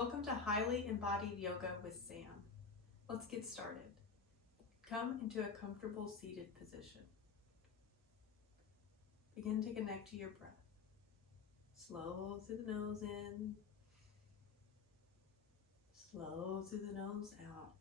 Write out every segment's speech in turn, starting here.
Welcome to Highly Embodied Yoga with Sam. Let's get started. Come into a comfortable seated position. Begin to connect to your breath. Slow through the nose in, slow through the nose out.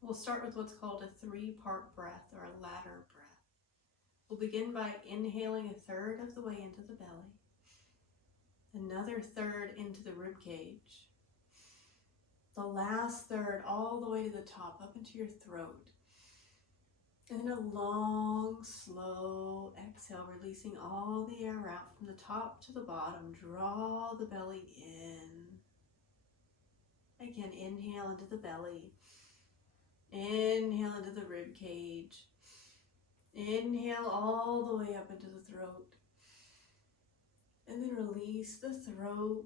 We'll start with what's called a three-part breath or a ladder breath. We'll begin by inhaling a third of the way into the belly, another third into the rib cage, the last third all the way to the top, up into your throat. And then a long, slow exhale, releasing all the air out from the top to the bottom. Draw the belly in. Again, inhale into the belly. Inhale into the rib cage. Inhale all the way up into the throat. And then release the throat,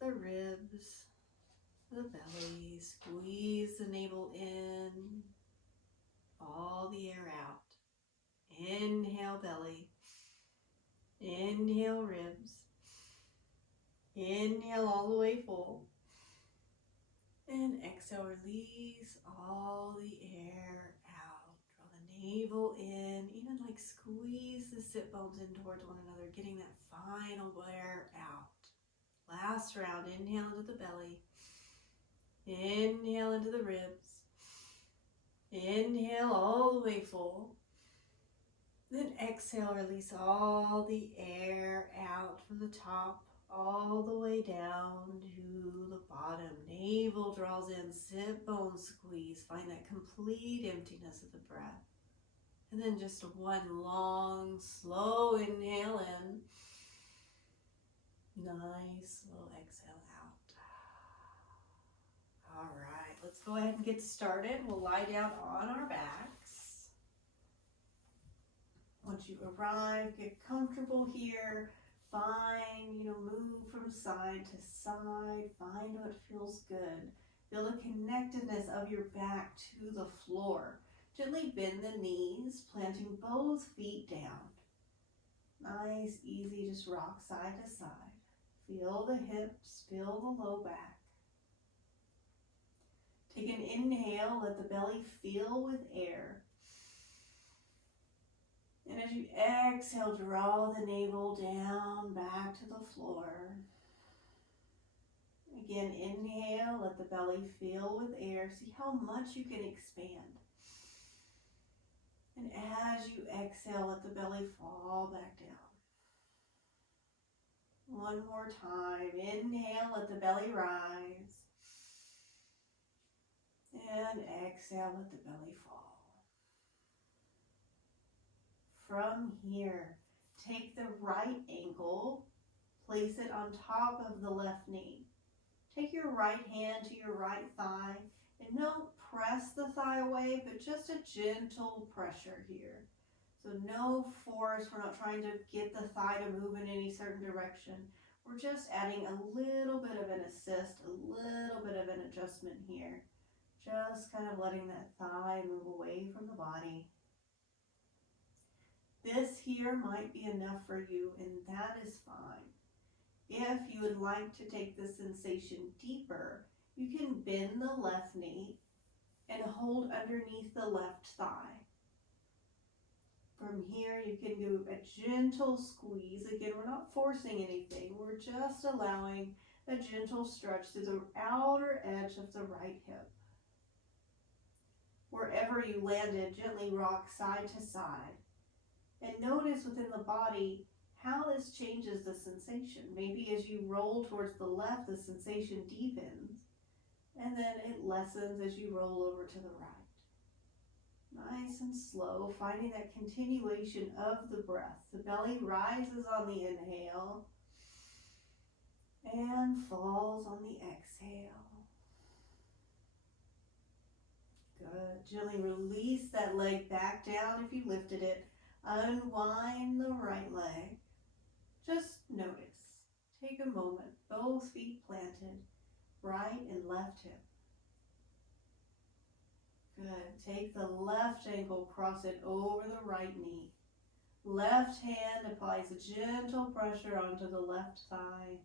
the ribs, the belly. Squeeze the navel in. All the air out. Inhale belly. Inhale ribs. Inhale all the way full. And exhale, release all the air out. Draw the navel in, even like squeeze the sit bones in towards one another, getting that final air out. Last round, inhale into the belly. Inhale into the ribs. Inhale all the way full. Then exhale, release all the air out from the top all the way down to the bottom. Navel draws in, sit bones squeeze. Find that complete emptiness of the breath. And then just one long, slow inhale in. Nice, slow exhale out. All right, let's go ahead and get started. We'll lie down on our backs. Once you arrive, get comfortable here. Find, move from side to side. Find what feels good. Feel the connectedness of your back to the floor. Gently bend the knees, planting both feet down. Nice, easy, just rock side to side. Feel the hips, feel the low back. Take an inhale, let the belly fill with air. And as you exhale, draw the navel down back to the floor. Again, inhale, let the belly fill with air. See how much you can expand. And as you exhale, let the belly fall back down. One more time. Inhale, let the belly rise. And exhale, let the belly fall. From here, take the right ankle, place it on top of the left knee. Take your right hand to your right thigh, and don't press the thigh away, but just a gentle pressure here. So no force, we're not trying to get the thigh to move in any certain direction. We're just adding a little bit of an assist, a little bit of an adjustment here. Just kind of letting that thigh move away from the body. This here might be enough for you, and that is fine. If you would like to take the sensation deeper, you can bend the left knee and hold underneath the left thigh. From here, you can do a gentle squeeze. Again, we're not forcing anything. We're just allowing a gentle stretch through the outer edge of the right hip. Wherever you landed, gently rock side to side. And notice within the body how this changes the sensation. Maybe as you roll towards the left, the sensation deepens. And then it lessens as you roll over to the right. Nice and slow, finding that continuation of the breath. The belly rises on the inhale and falls on the exhale. Good. Gently release that leg back down if you lifted it. Unwind the right leg. Just notice. Take a moment. Both feet planted. Right and left hip. Good. Take the left ankle, cross it over the right knee. Left hand applies a gentle pressure onto the left thigh.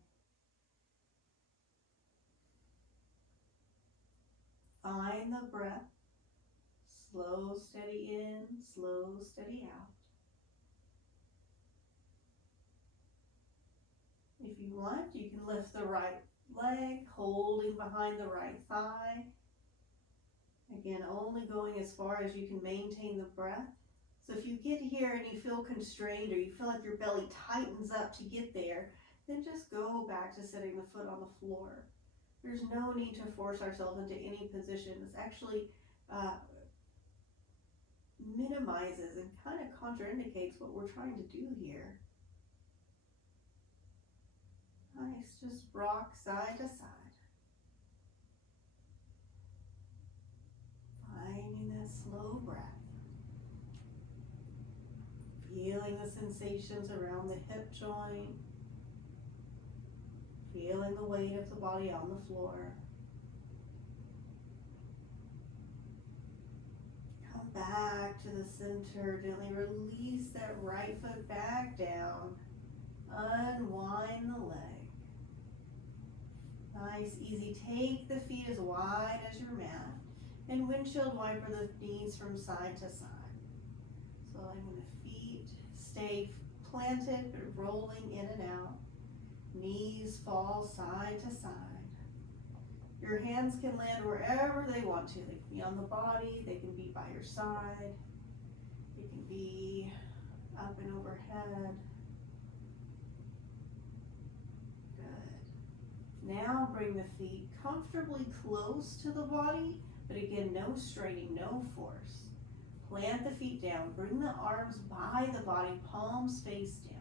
Find the breath. Slow, steady in, slow, steady out. If you want, you can lift the right leg, holding behind the right thigh. Again, only going as far as you can maintain the breath. So if you get here and you feel constrained or you feel like your belly tightens up to get there, then just go back to setting the foot on the floor. There's no need to force ourselves into any position. This actually minimizes and kind of contraindicates what we're trying to do here. Nice, just rock side to side. Finding that slow breath. Feeling the sensations around the hip joint. Feeling the weight of the body on the floor. Come back to the center. Gently release that right foot back down. Unwind the leg. Nice, easy. Take the feet as wide as your mat. And windshield wiper the knees from side to side. So I'm going to feet stay planted but rolling in and out. Knees fall side to side. Your hands can land wherever they want to. They can be on the body, they can be by your side, they can be up and overhead. Good. Now bring the feet comfortably close to the body, but again, no straining, no force. Plant the feet down, bring the arms by the body, palms face down.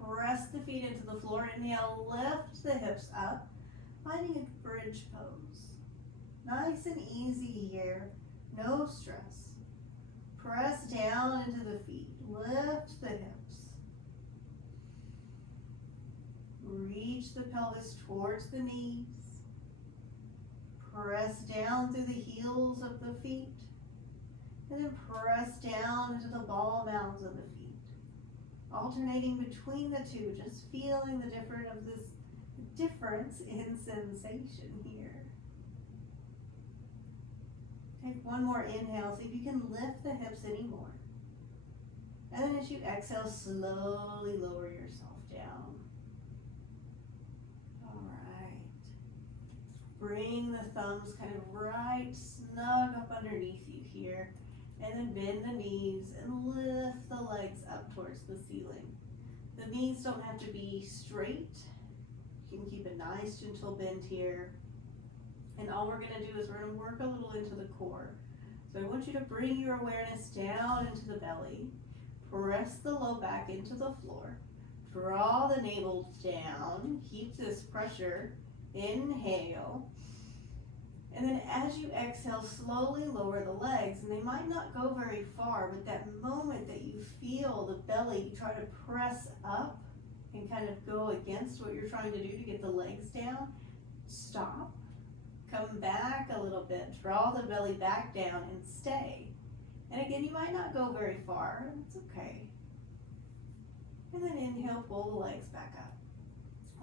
Press the feet into the floor. Inhale, lift the hips up, finding a bridge pose. Nice and easy here, no stress. Press down into the feet, lift the hips. Reach the pelvis towards the knees. Press down through the heels of the feet. And then press down into the ball mounds of the feet. Alternating between the two, just feeling the difference in sensation here. Take one more inhale, see if you can lift the hips anymore. And then as you exhale, slowly lower yourself down. All right. Bring the thumbs kind of right snug up underneath you here. And then bend the knees and lift the legs up towards the ceiling. The knees don't have to be straight. You can keep a nice gentle bend here. And all we're going to do is we're going to work a little into the core. So I want you to bring your awareness down into the belly. Press the low back into the floor. Draw the navel down. Keep this pressure. Inhale. And then as you exhale, slowly lower the legs. And they might not go very far, but that moment that you feel the belly try to press up and kind of go against what you're trying to do to get the legs down, stop. Come back a little bit. Draw the belly back down and stay. And again, you might not go very far. It's okay. And then inhale, pull the legs back up.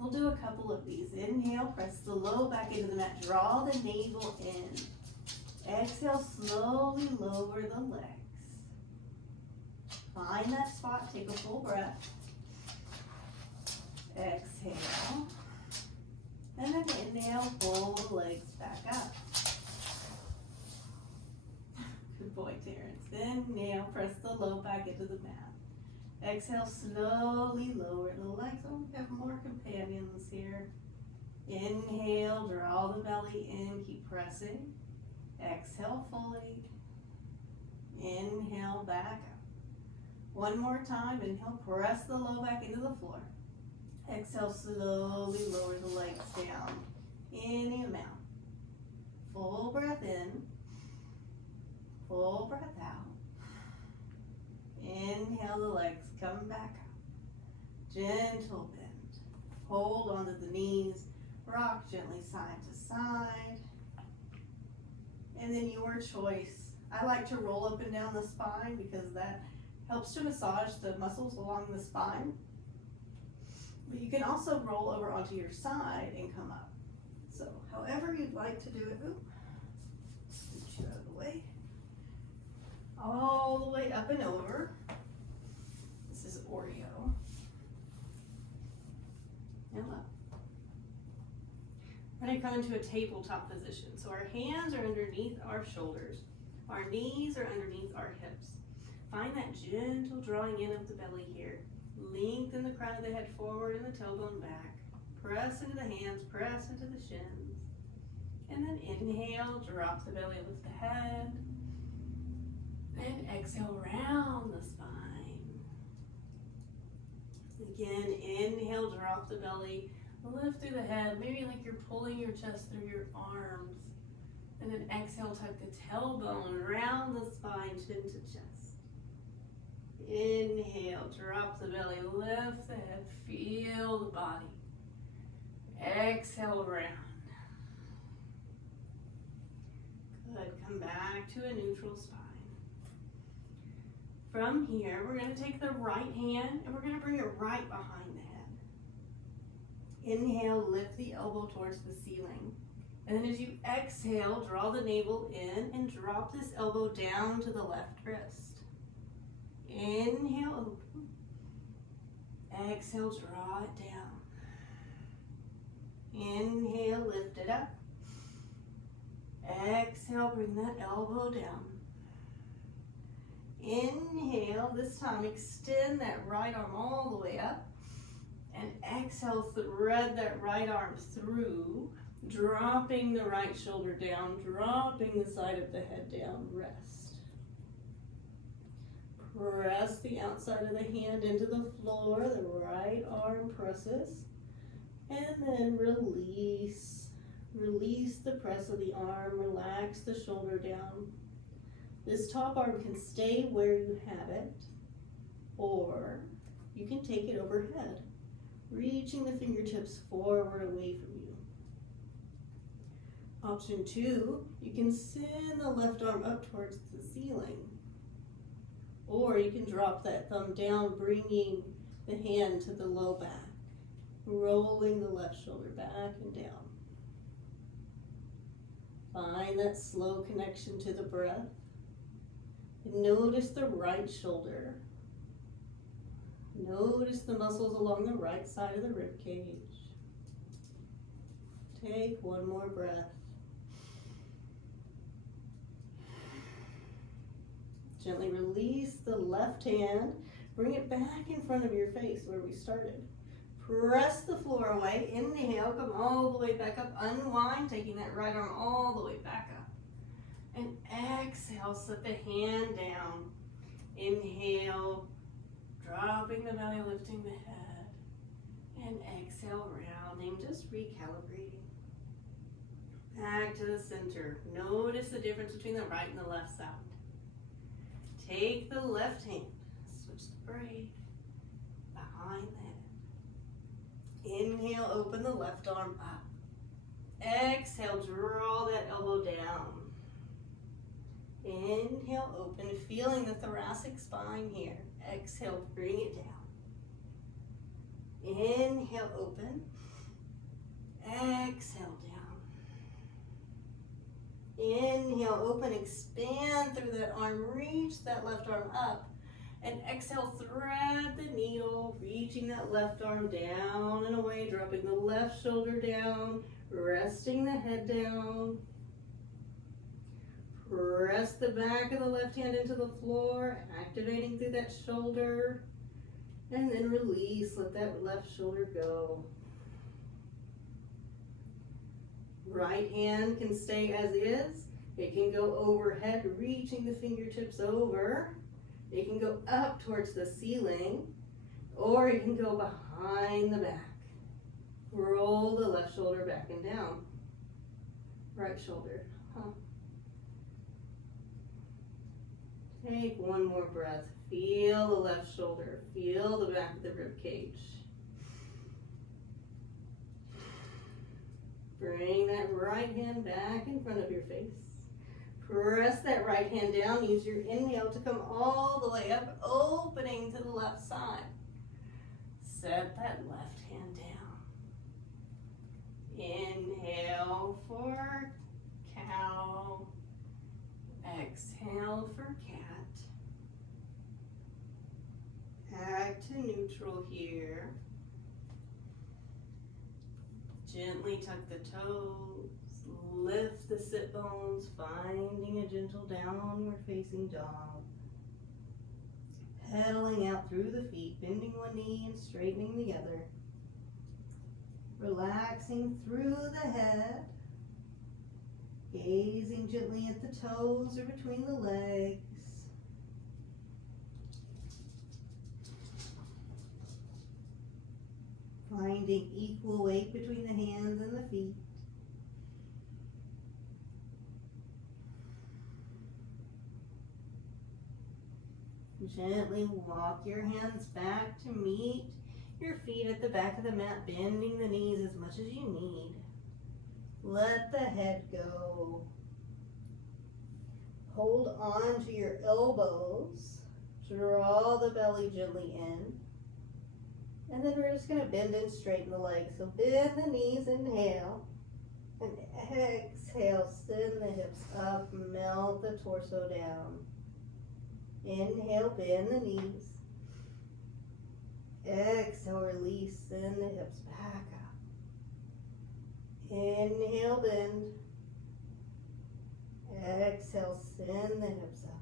We'll do a couple of these. Inhale, press the low back into the mat. Draw the navel in. Exhale, slowly lower the legs. Find that spot, take a full breath. Exhale. And then inhale, pull the legs back up. Good boy, Terrence. Inhale, press the low back into the mat. Exhale, slowly lower the legs. Oh, we have more companions here. Inhale, draw the belly in, keep pressing. Exhale fully. Inhale, back up. One more time, inhale, press the low back into the floor. Exhale, slowly lower the legs down. Any amount. Full breath in. Full breath out. Inhale, the legs come back up. Gentle bend. Hold onto the knees. Rock gently side to side. and then your choice. I like to roll up and down the spine because that helps to massage the muscles along the spine. But you can also roll over onto your side and come up. So however you'd like to do it. Ooh, get you out of the way. All the way up and over. This is Oreo. And up. We're going to come into a tabletop position. So our hands are underneath our shoulders. Our knees are underneath our hips. Find that gentle drawing in of the belly here. Lengthen the crown of the head forward and the tailbone back. Press into the hands, press into the shins. And then inhale, drop the belly, lift the head. And exhale, round the spine. Again, inhale, drop the belly, lift through the head, maybe like you're pulling your chest through your arms. And then exhale, tuck the tailbone, round the spine, chin to chest. Inhale, drop the belly, lift the head, feel the body. Exhale, round. Good, come back to a neutral spine. From here, we're going to take the right hand and we're going to bring it right behind the head. Inhale, lift the elbow towards the ceiling. And then as you exhale, draw the navel in and drop this elbow down to the left wrist. Inhale, open. Exhale, draw it down. Inhale, lift it up. Exhale, bring that elbow down. Inhale, this time extend that right arm all the way up. And exhale, thread that right arm through, dropping the right shoulder down, dropping the side of the head down, rest. Press the outside of the hand into the floor, the right arm presses, and then release. Release the press of the arm, relax the shoulder down. This top arm can stay where you have it, or you can take it overhead, reaching the fingertips forward away from you. Option 2, you can send the left arm up towards the ceiling, or you can drop that thumb down, bringing the hand to the low back, rolling the left shoulder back and down. Find that slow connection to the breath. Notice the right shoulder. Notice the muscles along the right side of the rib cage. Take one more breath. Gently release the left hand. Bring it back in front of your face where we started. Press the floor away. Inhale, come all the way back up. Unwind, taking that right arm all the way back up. And exhale, set the hand down. Inhale, dropping the belly, lifting the head. And exhale, rounding, just recalibrating. Back to the center. Notice the difference between the right and the left side. Take the left hand, switch the braid behind the head. Inhale, open the left arm up. Exhale, draw that elbow down. Inhale, open, feeling the thoracic spine here. Exhale, bring it down. Inhale, open. Exhale, down. Inhale, open, expand through that arm, reach that left arm up. And exhale, thread the needle, reaching that left arm down and away, dropping the left shoulder down, resting the head down. Press the back of the left hand into the floor, activating through that shoulder. And then release, let that left shoulder go. Right hand can stay as is. It can go overhead, reaching the fingertips over. It can go up towards the ceiling, or it can go behind the back. Roll the left shoulder back and down. Right shoulder. Take one more breath. Feel the left shoulder. Feel the back of the rib cage. Bring that right hand back in front of your face. Press that right hand down. Use your inhale to come all the way up, opening to the left side. Set that left hand down. Inhale for cow. Exhale for cat. Back to neutral here. Gently tuck the toes. Lift the sit bones, finding a gentle downward facing dog. Pedaling out through the feet, bending one knee and straightening the other. Relaxing through the head. Gazing gently at the toes or between the legs. Finding equal weight between the hands and the feet. Gently walk your hands back to meet your feet at the back of the mat, bending the knees as much as you need. Let the head go. Hold on to your elbows. Draw the belly gently in. And then we're just going to bend and straighten the legs. So bend the knees, inhale. And exhale, send the hips up, melt the torso down. Inhale, bend the knees. Exhale, release, send the hips back up. Inhale, bend. Exhale, send the hips up.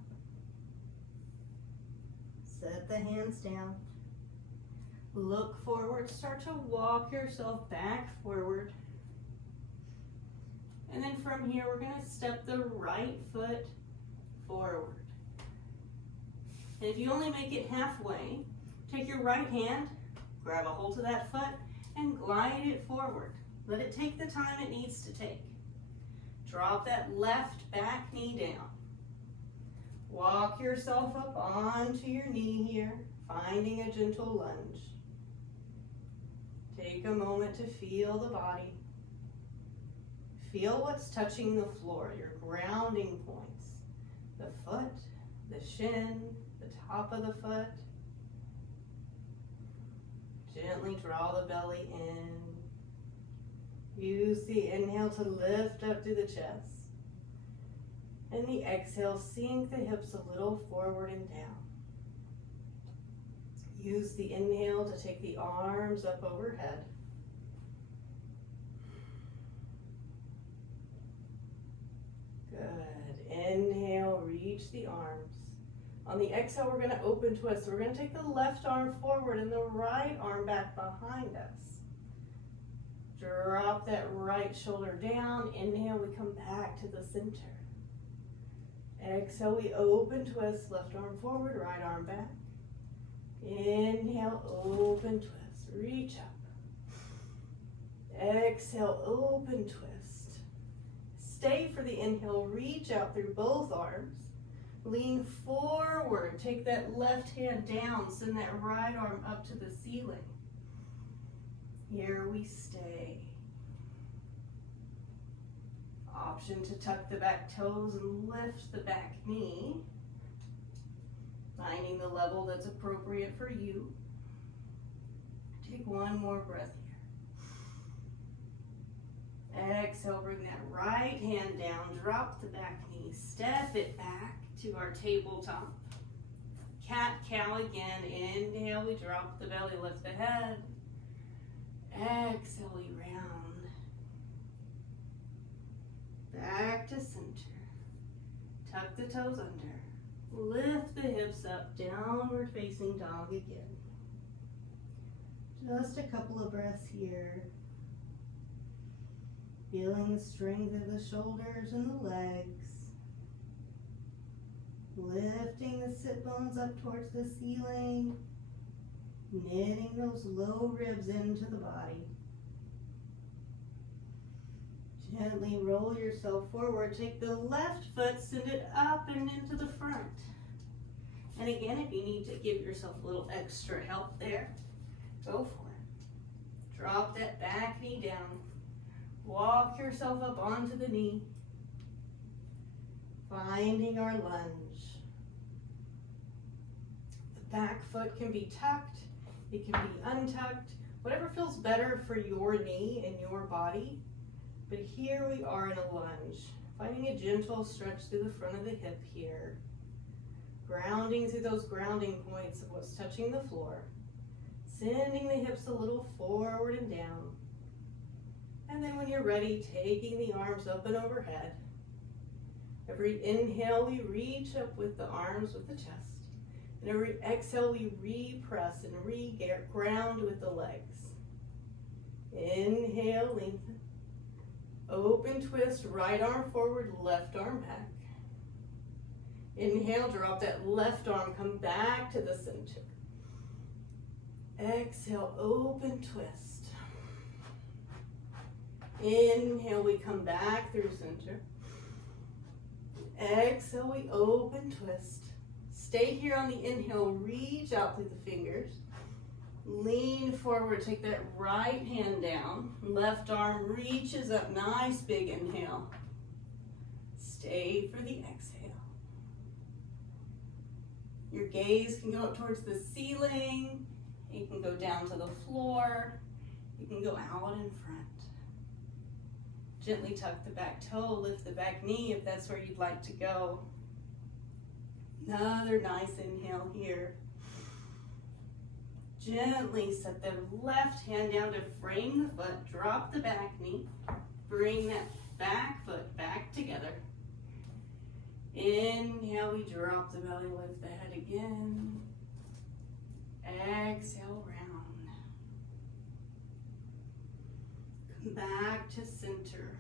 Set the hands down. Look forward, start to walk yourself back forward. And then from here, we're going to step the right foot forward. And if you only make it halfway, take your right hand, grab a hold of that foot, and glide it forward. Let it take the time it needs to take. Drop that left back knee down. Walk yourself up onto your knee here, finding a gentle lunge. Take a moment to feel the body. Feel what's touching the floor, your grounding points. The foot, the shin, the top of the foot. Gently draw the belly in. Use the inhale to lift up through the chest. And the exhale, sink the hips a little forward and down. Use the inhale to take the arms up overhead. Good. Inhale, reach the arms. On the exhale, we're going to open twist. So we're going to take the left arm forward and the right arm back behind us. Drop that right shoulder down. Inhale, we come back to the center. Exhale, we open twist. Left arm forward, right arm back. Inhale, open twist. Reach up. Exhale, open twist. Stay for the inhale. Reach out through both arms. Lean forward. Take that left hand down. Send that right arm up to the ceiling. Here we stay. Option to tuck the back toes and lift the back knee. Finding the level that's appropriate for you. Take one more breath here. Exhale, bring that right hand down. Drop the back knee. Step it back to our tabletop. Cat-cow again. Inhale, we drop the belly, lift the head. Exhale, we round. Back to center. Tuck the toes under. Lift the hips up, downward facing dog again. Just a couple of breaths here. Feeling the strength of the shoulders and the legs. Lifting the sit bones up towards the ceiling. Knitting those low ribs into the body. Gently roll yourself forward. Take the left foot, send it up and into the front. And again, if you need to give yourself a little extra help there, go for it. Drop that back knee down. Walk yourself up onto the knee. Finding our lunge. The back foot can be tucked, it can be untucked, whatever feels better for your knee and your body. But here we are in a lunge, finding a gentle stretch through the front of the hip here. Grounding through those grounding points of what's touching the floor. Sending the hips a little forward and down. And then when you're ready, taking the arms up and overhead. Every inhale, we reach up with the arms, with the chest. And every exhale, we repress and re-ground with the legs. Inhale, lengthen. Open twist, right arm forward, left arm back. Inhale, drop that left arm, come back to the center. Exhale, open twist. Inhale, we come back through center. Exhale, we open twist. Stay here on the inhale, reach out through the fingers. Lean forward, take that right hand down. Left arm reaches up, nice big inhale. Stay for the exhale. Your gaze can go up towards the ceiling. You can go down to the floor. You can go out in front. Gently tuck the back toe, lift the back knee if that's where you'd like to go. Another nice inhale here. Gently set the left hand down to frame the foot, drop the back knee, bring that back foot back together. Inhale, we drop the belly, lift the head again. Exhale, round. Come back to center.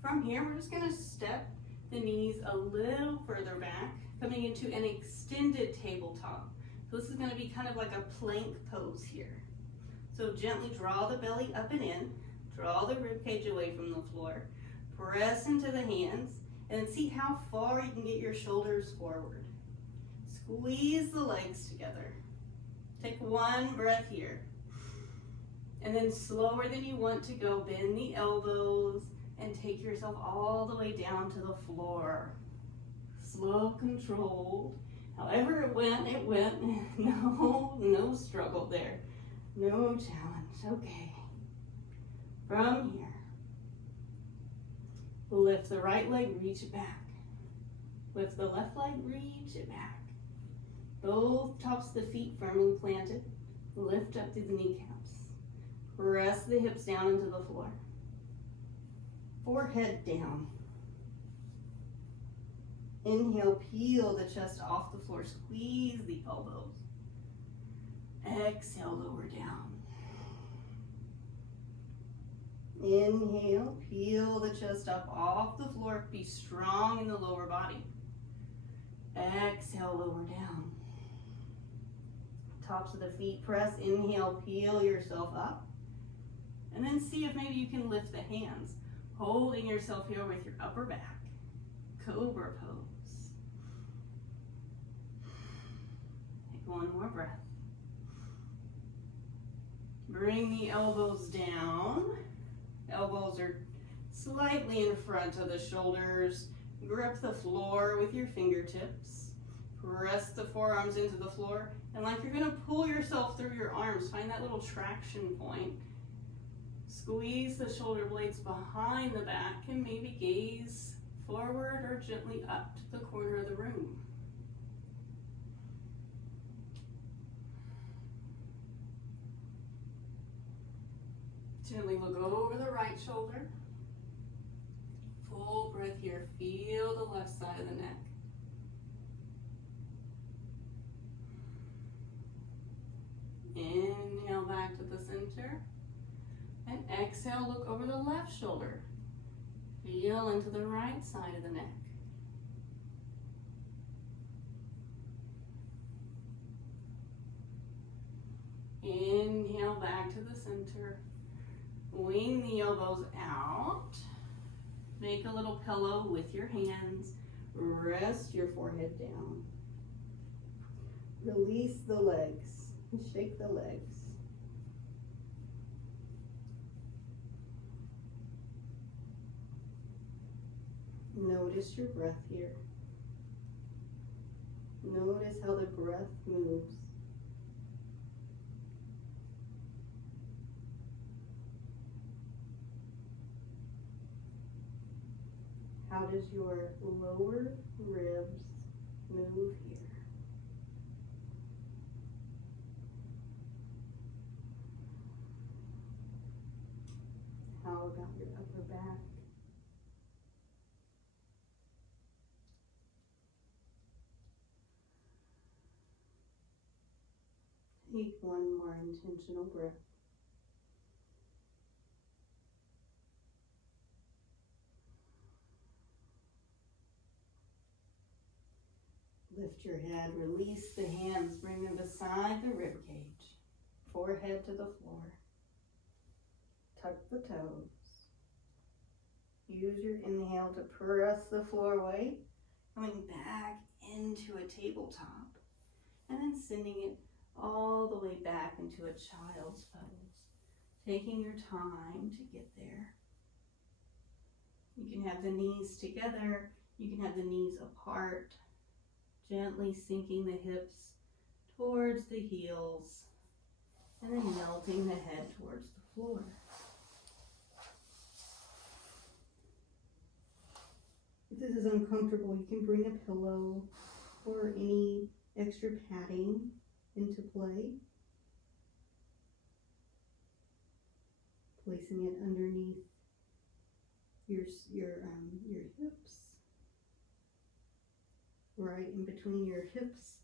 From here, we're just gonna step the knees a little further back, coming into an extended tabletop. So this is gonna be kind of like a plank pose here. So gently draw the belly up and in, draw the rib cage away from the floor, press into the hands, and see how far you can get your shoulders forward. Squeeze the legs together. Take one breath here. And then slower than you want to go, bend the elbows and take yourself all the way down to the floor. Slow, controlled. However it went, it went. No struggle there. No challenge. Okay. From here, lift the right leg, reach it back. Lift the left leg, reach it back. Both tops of the feet firmly planted. Lift up through the kneecaps. Press the hips down into the floor. Forehead down. Inhale, peel the chest off the floor. Squeeze the elbows. Exhale, lower down. Inhale, peel the chest up off the floor. Be strong in the lower body. Exhale, lower down. Tops of the feet press. Inhale, peel yourself up. And then see if maybe you can lift the hands, holding yourself here with your upper back. Cobra pose. Take one more breath. Bring the elbows down. Elbows are slightly in front of the shoulders. Grip the floor with your fingertips. Press the forearms into the floor. And like you're gonna pull yourself through your arms, find that little traction point. Squeeze the shoulder blades behind the back and maybe gaze forward or gently up to the corner of the room. Gently look over the right shoulder. Full breath here. Feel the left side of the neck. Inhale back to the center. And exhale, look over the left shoulder. Feel into the right side of the neck. Inhale back to the center. Wing the elbows out. Make a little pillow with your hands. Rest your forehead down. Release the legs. Shake the legs. Notice your breath here. Notice how the breath moves. How does your lower ribs move here? How about your upper back? Take one more intentional breath. Lift your head, release the hands, bring them beside the rib cage, forehead to the floor. Tuck the toes. Use your inhale to press the floor away, coming back into a tabletop, and then sending it all the way back into a child's pose, taking your time to get there. You can have the knees together, you can have the knees apart, gently sinking the hips towards the heels, and then melting the head towards the floor. If this is uncomfortable, you can bring a pillow or any extra padding into play. Placing it underneath your hips, right in between your hips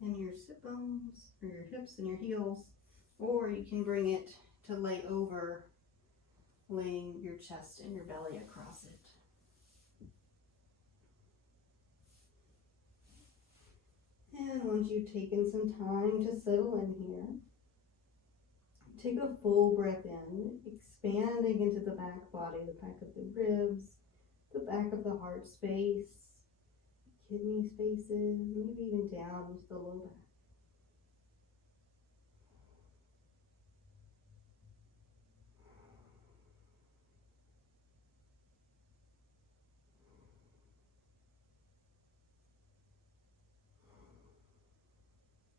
and your sit bones, or your hips and your heels, or you can bring it to lay over, laying your chest and your belly across it. And once you've taken some time to settle in here, take a full breath in, expanding into the back body, the back of the ribs, the back of the heart space, kidney spaces, maybe even down into the low back.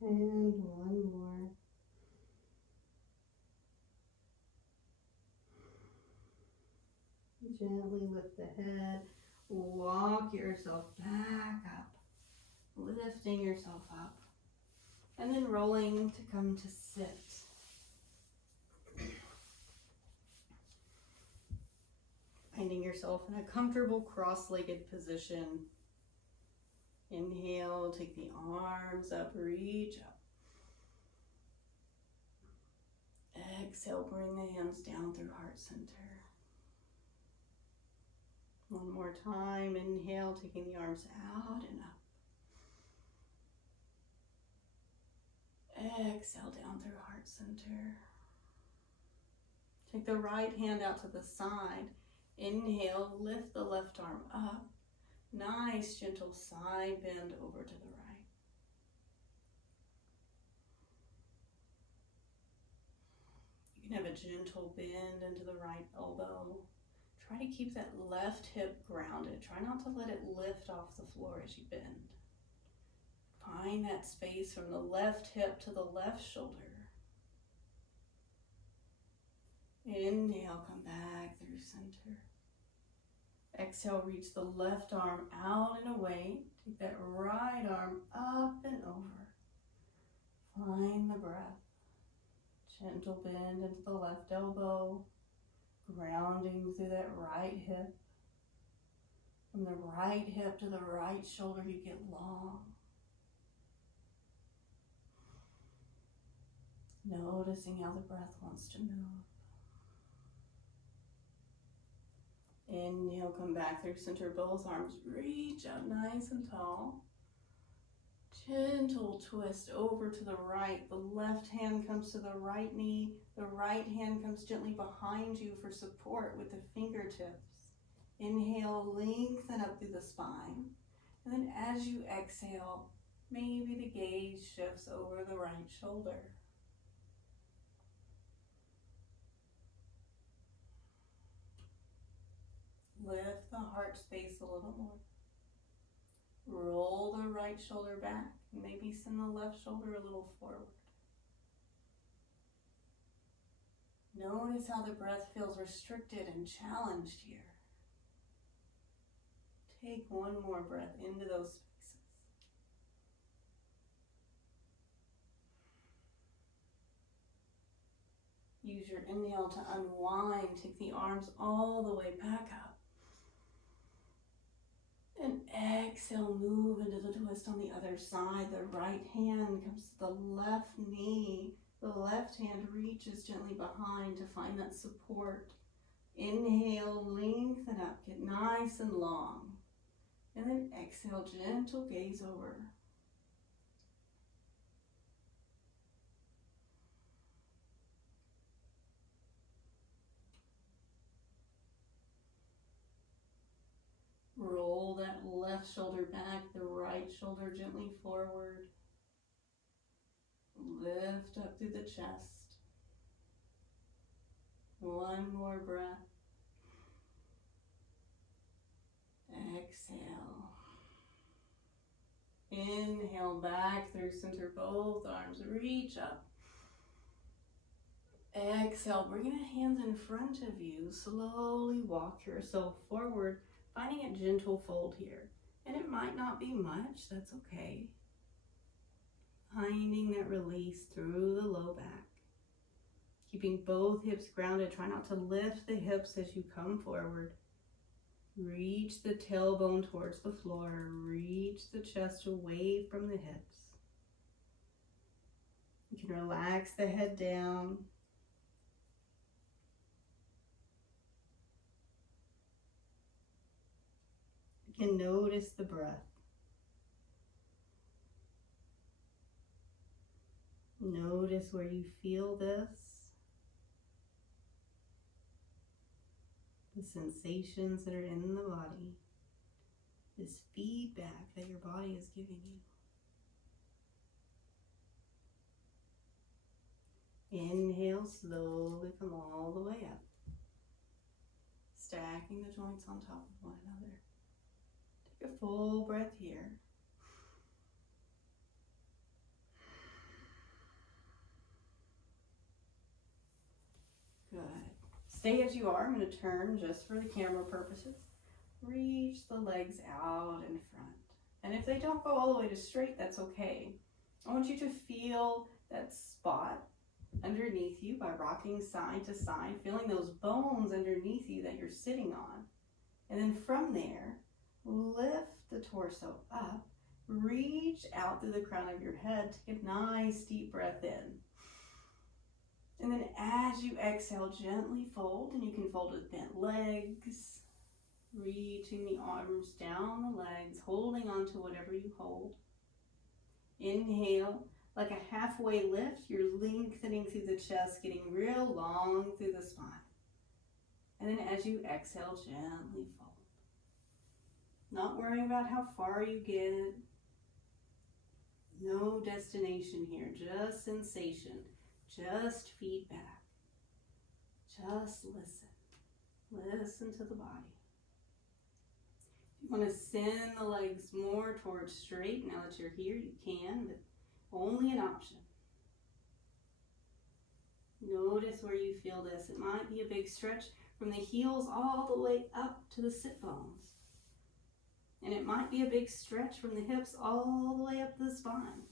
And one more. Gently lift the head, walk yourself back up, lifting yourself up, and then rolling to come to sit. Finding yourself in a comfortable cross-legged position. Inhale, take the arms up, reach up. Exhale, bring the hands down through heart center. One more time, inhale, taking the arms out and up. Exhale down through heart center. Take the right hand out to the side. Inhale, lift the left arm up. Nice gentle side bend over to the right. You can have a gentle bend into the right elbow. Try to keep that left hip grounded. Try not to let it lift off the floor as you bend. Find that space from the left hip to the left shoulder. Inhale, come back through center. Exhale, reach the left arm out and away. Take that right arm up and over. Find the breath. Gentle bend into the left elbow. Grounding through that right hip. From the right hip to the right shoulder, you get long. Noticing how the breath wants to move. Inhale, come back through center, both arms reach out nice and tall. Gentle twist over to the right. The left hand comes to the right knee. The right hand comes gently behind you for support with the fingertips. Inhale, lengthen up through the spine. And then as you exhale, maybe the gaze shifts over the right shoulder. Lift the heart space a little more. Roll the right shoulder back. Maybe send the left shoulder a little forward. Notice how the breath feels restricted and challenged here. Take one more breath into those spaces. Use your inhale to unwind. Take the arms all the way back up. And exhale, move into the twist on the other side. The right hand comes to the left knee. The left hand reaches gently behind to find that support. Inhale, lengthen up, get nice and long. And then exhale, gentle gaze over. Roll that left shoulder back, the right shoulder gently forward. Lift up through the chest. One more breath. Exhale. Inhale back through center, both arms reach up. Exhale, bringing the hands in front of you. Slowly walk yourself forward, finding a gentle fold here. And it might not be much, that's okay. Finding that release through the low back. Keeping both hips grounded. Try not to lift the hips as you come forward. Reach the tailbone towards the floor. Reach the chest away from the hips. You can relax the head down. You can notice the breath. Notice where you feel this. The sensations that are in the body. This feedback that your body is giving you. Inhale, slowly come all the way up. Stacking the joints on top of one another. Take a full breath here. Good. Stay as you are. I'm going to turn just for the camera purposes. Reach the legs out in front. And if they don't go all the way to straight, that's okay. I want you to feel that spot underneath you by rocking side to side, feeling those bones underneath you that you're sitting on. And then from there, lift the torso up, reach out through the crown of your head, take a nice deep breath in. And then as you exhale, gently fold, and you can fold with bent legs, reaching the arms down the legs, holding on to whatever you hold. Inhale, like a halfway lift, you're lengthening through the chest, getting real long through the spine. And then as you exhale, gently fold. Not worrying about how far you get. No destination here, just sensation, just feedback. Just listen. Listen to the body. If you want to send the legs more towards straight, now that you're here, you can, but only an option. Notice where you feel this. It might be a big stretch from the heels all the way up to the sit bones. And it might be a big stretch from the hips all the way up the spine.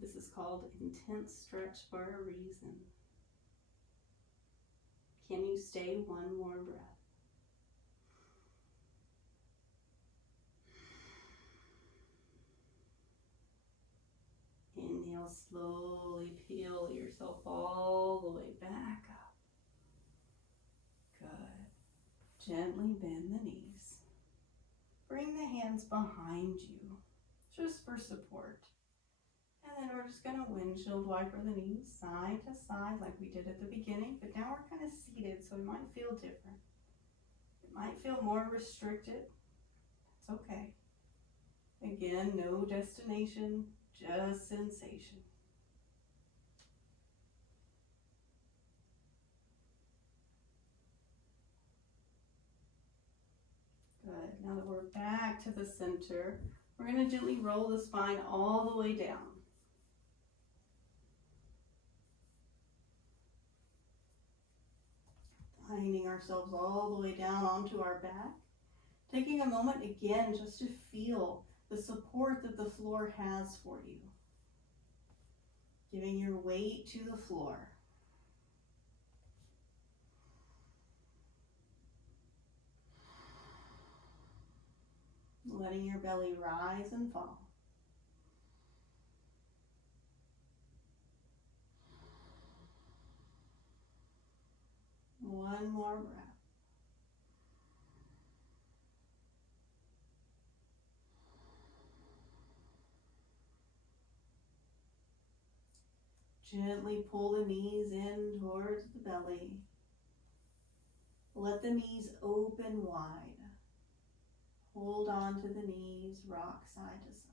This is called intense stretch for a reason. Can you stay one more breath? Inhale, slowly peel yourself all the way back up. Good. Gently bend the knees. Bring the hands behind you, just for support. And then we're just going to windshield wiper the knees side to side like we did at the beginning, but now we're kind of seated, so it might feel different. It might feel more restricted. It's okay. Again, no destination, just sensation. Now that we're back to the center, we're going to gently roll the spine all the way down. Finding ourselves all the way down onto our back. Taking a moment again just to feel the support that the floor has for you. Giving your weight to the floor. Letting your belly rise and fall. One more breath. Gently pull the knees in towards the belly. Let the knees open wide. Hold on to the knees, rock side to side.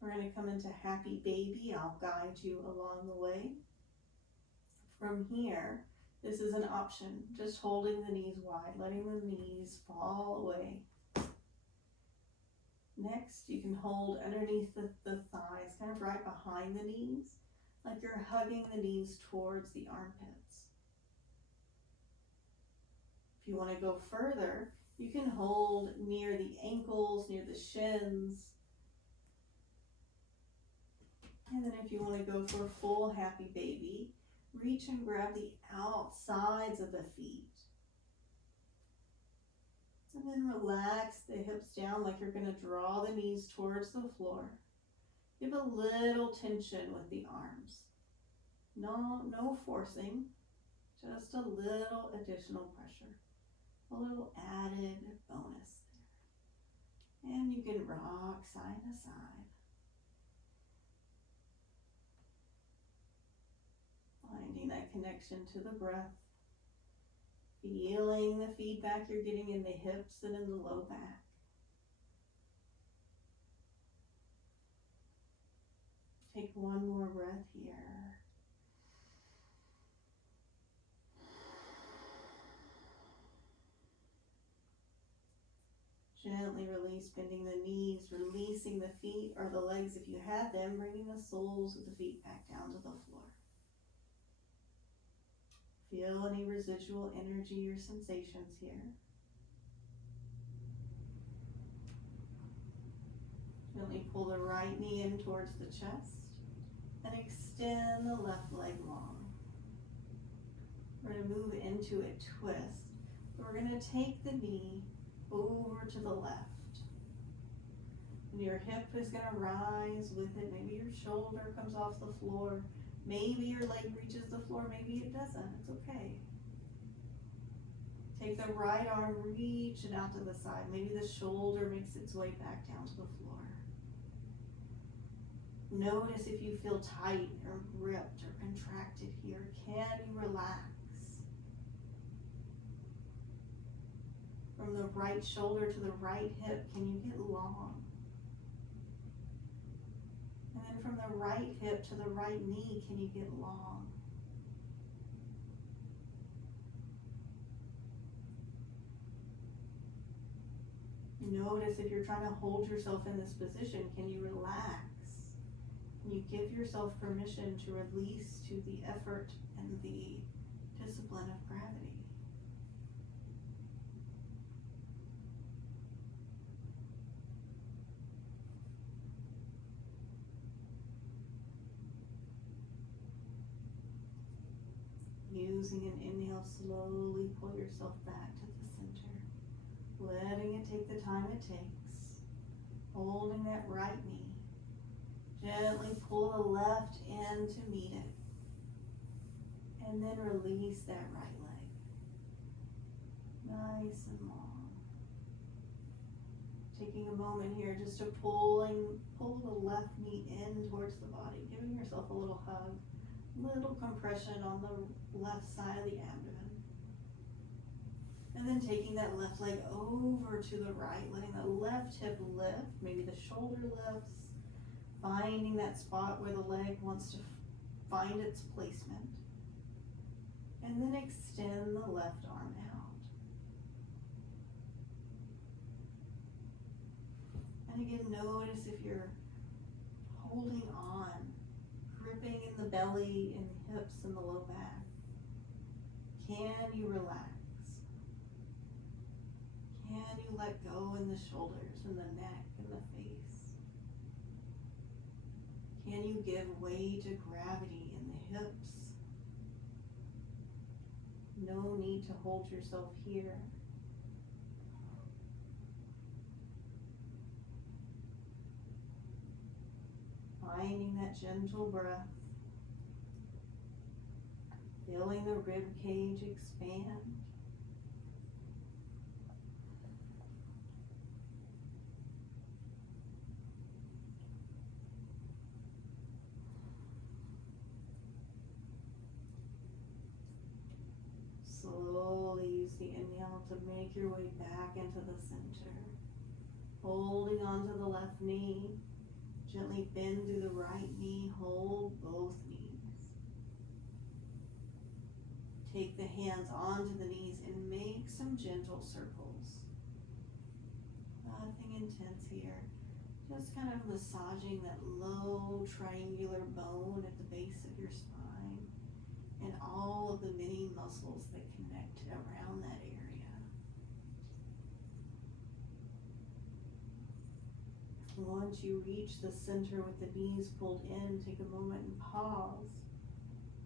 We're going to come into happy baby. I'll guide you along the way. From here, this is an option, just holding the knees wide, letting the knees fall away. Next, you can hold underneath the thighs, kind of right behind the knees, like you're hugging the knees towards the armpits. If you want to go further, you can hold near the ankles, near the shins. And then if you want to go for a full happy baby, reach and grab the outsides of the feet. And then relax the hips down like you're going to draw the knees towards the floor. Give a little tension with the arms. No forcing, just a little additional pressure. A little added bonus there. And you can rock side to side. Finding that connection to the breath. Feeling the feedback you're getting in the hips and in the low back. Take one more breath here. Gently release, bending the knees, releasing the feet or the legs if you had them, bringing the soles of the feet back down to the floor. Feel any residual energy or sensations here. Gently pull the right knee in towards the chest and extend the left leg long. We're going to move into a twist. We're going to take the knee over to the left. And your hip is going to rise with it. Maybe your shoulder comes off the floor. Maybe your leg reaches the floor, maybe it doesn't. It's okay. Take the right arm, reach it out to the side. Maybe the shoulder makes its way back down to the floor. Notice if you feel tight or gripped or contracted here. Can you relax? From the right shoulder to the right hip, can you get long? And then from the right hip to the right knee, can you get long? Notice if you're trying to hold yourself in this position, can you relax? Can you give yourself permission to release to the effort and the discipline of gravity? Using an inhale, slowly pull yourself back to the center. Letting it take the time it takes. Holding that right knee. Gently pull the left in to meet it. And then release that right leg. Nice and long. Taking a moment here just to pull the left knee in towards the body. Giving yourself a little hug. Little compression on the left side of the abdomen. And then taking that left leg over to the right, letting the left hip lift, maybe the shoulder lifts, finding that spot where the leg wants to find its placement. And then extend the left arm out. And again, notice if you're holding on, gripping in the belly and the hips and the low back. Can you relax? Can you let go in the shoulders and the neck and the face? Can you give way to gravity in the hips? No need to hold yourself here. Finding that gentle breath. Feeling the rib cage expand. Slowly use the inhale to make your way back into the center. Holding onto the left knee. Gently bend through the right knee. Hold both knees. Take the hands onto the knees and make some gentle circles. Nothing intense here. Just kind of massaging that low triangular bone at the base of your spine and all of the many muscles that connect around that area. Once you reach the center with the knees pulled in, take a moment and pause,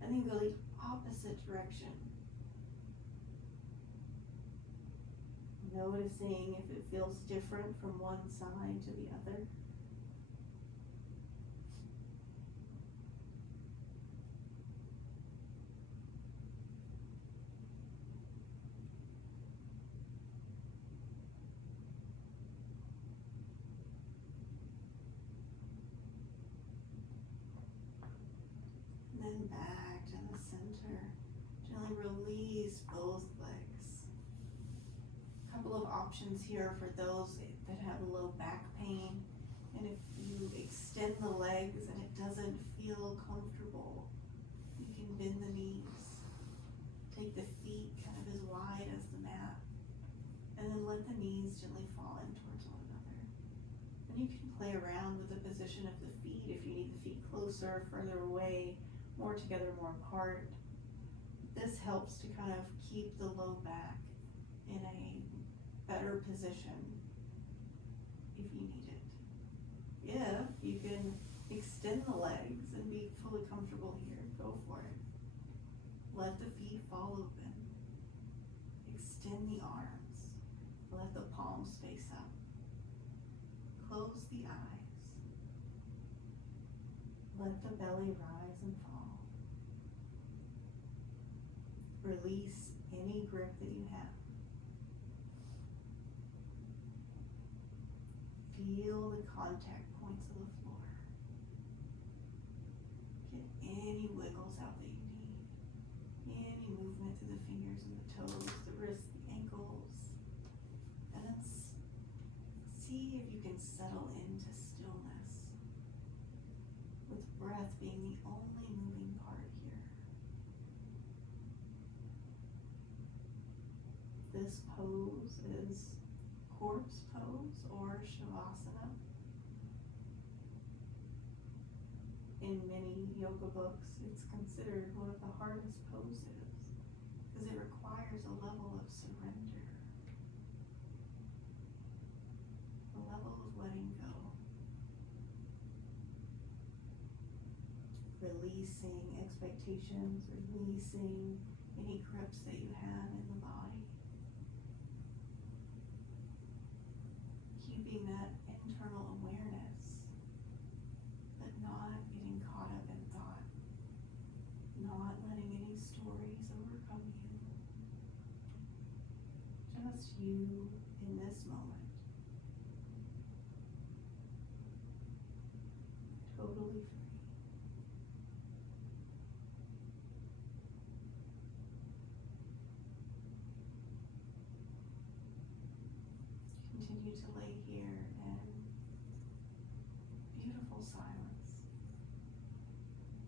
and then go the opposite direction. Noticing if it feels different from one side to the other. Then back to the center. Gently release both legs. A couple of options here for those that have low back pain. And if you extend the legs and it doesn't feel comfortable, you can bend the knees. Take the feet kind of as wide as the mat. And then let the knees gently fall in towards one another. And you can play around with the position of the feet if you need the feet closer, further away, more together, more apart. This helps to kind of keep the low back in a better position if you need it. If you can extend the legs and be fully comfortable here, go for it. Let the feet fall open. Extend the arms. Let the palms face up. Close the eyes. Let the belly rise and fall. Release any grip that you have. Feel the contact points of the floor. Get any wiggles out that you need. Any movement through the fingers and the toes, the wrists, the ankles. And then see if you can settle into stillness, with breath being the only moving part here. This pose is corpse pose or Savasana. In many yoga books, it's considered one of the hardest poses because it requires a level of surrender, a level of letting go, releasing expectations, releasing any grips that you have in the body. Keeping that internal awareness, but not getting caught up in thought, not letting any stories overcome you. Just you in this moment. Totally free. Continue to lay here in beautiful silence,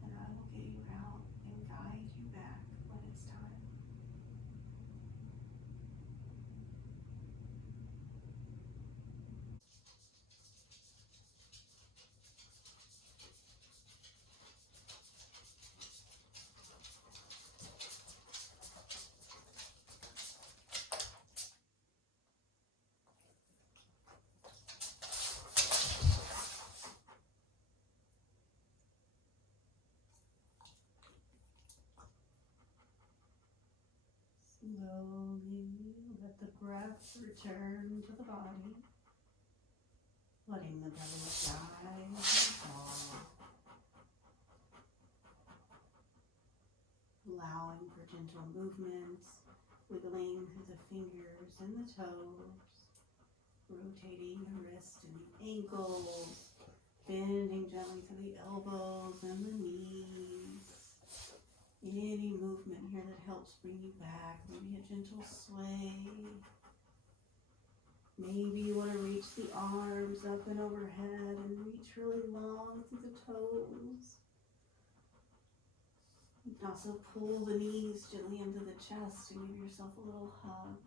and I will get you out and guide you back when it's time. Slowly let the breath return to the body, letting the belly rise and fall, allowing for gentle movements, wiggling through the fingers and the toes, rotating the wrists and the ankles, bending gently through the elbows and the knees. Any movement here that helps bring you back, maybe a gentle sway. Maybe you want to reach the arms up and overhead and reach really long through the toes. You can also pull the knees gently into the chest and give yourself a little hug.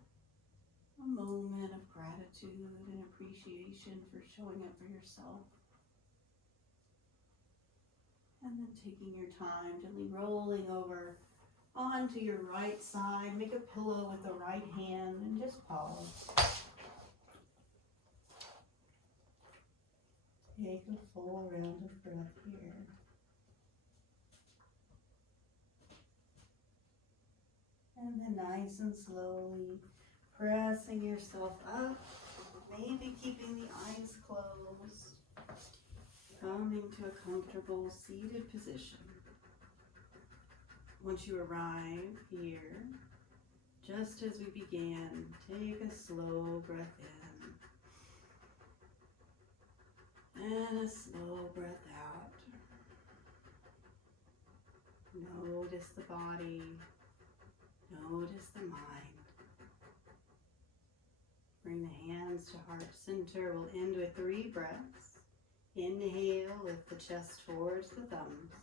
A moment of gratitude and appreciation for showing up for yourself. And then taking your time, gently rolling over onto your right side. Make a pillow with the right hand and just pause. Take a full round of breath here. And then nice and slowly pressing yourself up, maybe keeping the eyes closed. Coming to a comfortable seated position. Once you arrive here, just as we began, take a slow breath in and a slow breath out. Notice the body, notice the mind. Bring the hands to heart center. We'll end with 3 breaths. Inhale, lift the chest towards the thumbs.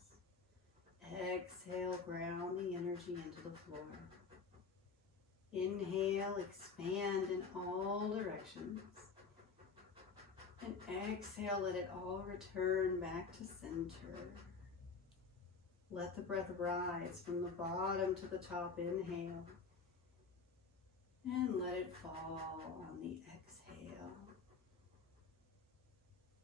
Exhale, ground the energy into the floor. Inhale, expand in all directions. And exhale, let it all return back to center. Let the breath rise from the bottom to the top. Inhale. And let it fall on the exhale.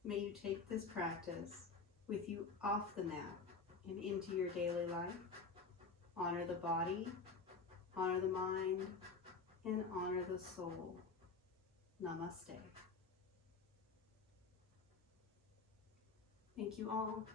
May you take this practice with you off the mat and into your daily life. Honor the body, honor the mind, and honor the soul. Namaste. Thank you all.